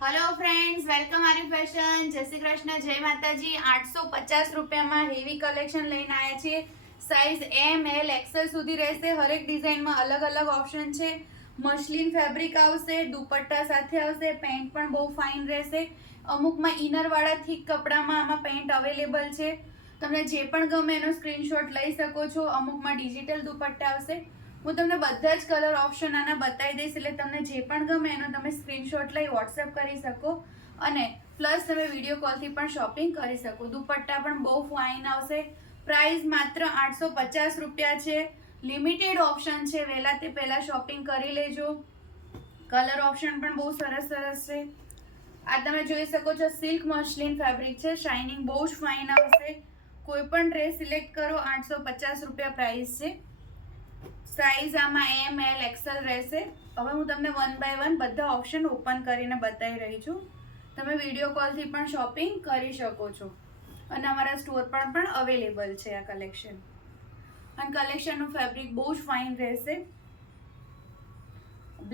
Hello friends, welcome आरी fashion. जय श्री कृष्ण, जय माताजी। 850 રૂપિયામાં હેવી કલેક્શન લઈને આવ્યા છીએ। સાઇઝ એમ એલ એક્સેલ સુધી રહેશે। હરેક ડિઝાઇનમાં અલગ અલગ ઓપ્શન છે। મસ્લિન ફેબ્રિક આવશે, દુપટ્ટા સાથે આવશે, પેન્ટ પણ બહુ ફાઇન રહેશે। અમુકમાં ઇનરવાળા થીક કપડામાં આમાં પેન્ટ અવેલેબલ છે। તમને જે પણ ગમે એનો સ્ક્રીનશોટ લઈ શકો છો। અમુકમાં ડિજિટલ દુપટ્ટા આવશે। હું તમને બધા જ કલર ઓપ્શન આના બતાવી દઈશ, એટલે તમને જે પણ ગમે એનો તમે સ્ક્રીનશોટ લઈ વોટ્સએપ કરી શકો અને પ્લસ તમે વિડીયો કોલથી પણ શોપિંગ કરી શકો। દુપટ્ટા પણ બહુ ફાઇન આવશે। પ્રાઇસ માત્ર 850 રૂપિયા છે। લિમિટેડ ઓપ્શન છે, વહેલા તે પહેલાં શોપિંગ કરી લેજો। કલર ઓપ્શન પણ બહુ સરસ સરસ છે। આ તમે જોઈ શકો છો, સિલ્ક મસ્લિન ફેબ્રિક છે, શાઇનિંગ બહુ જ ફાઇન આવશે। કોઈ પણ ડ્રેસ સિલેક્ટ કરો, 850 રૂપિયા પ્રાઇસ છે। સાઇઝ આમાં એમ એલ એક્સેલ રહેશે। હવે હું તમને વન બાય વન બધા ઓપ્શન ઓપન કરીને બતાવી રહી છું। તમે વિડીયો કોલથી પણ શોપિંગ કરી શકો છો અને અમારા સ્ટોર પર પણ અવેલેબલ છે આ કલેક્શન। અને કલેક્શનનું ફેબ્રિક બહુ જ ફાઇન રહેશે।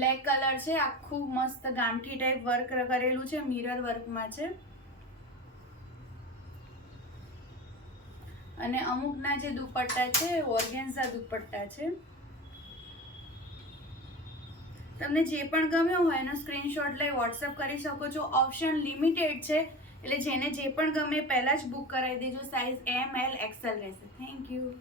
બ્લેક કલર છે, આખું મસ્ત ગામઠી ટાઈપ વર્ક કરેલું છે, મિરર વર્કમાં છે। અને અમુકના જે દુપટ્ટા છે ઓર્ગેન્ઝા દુપટ્ટા છે। તમને જે પણ ગમ્યો હોય એનો સ્ક્રીનશોટ લઈ વોટ્સએપ કરી શકો છો। ઓપ્શન લિમિટેડ છે, એટલે જેને જે પણ ગમે પહેલાં જ બુક કરાવી દેજો। સાઇઝ એમ એલ એક્સેલ રહેશે। Thank you.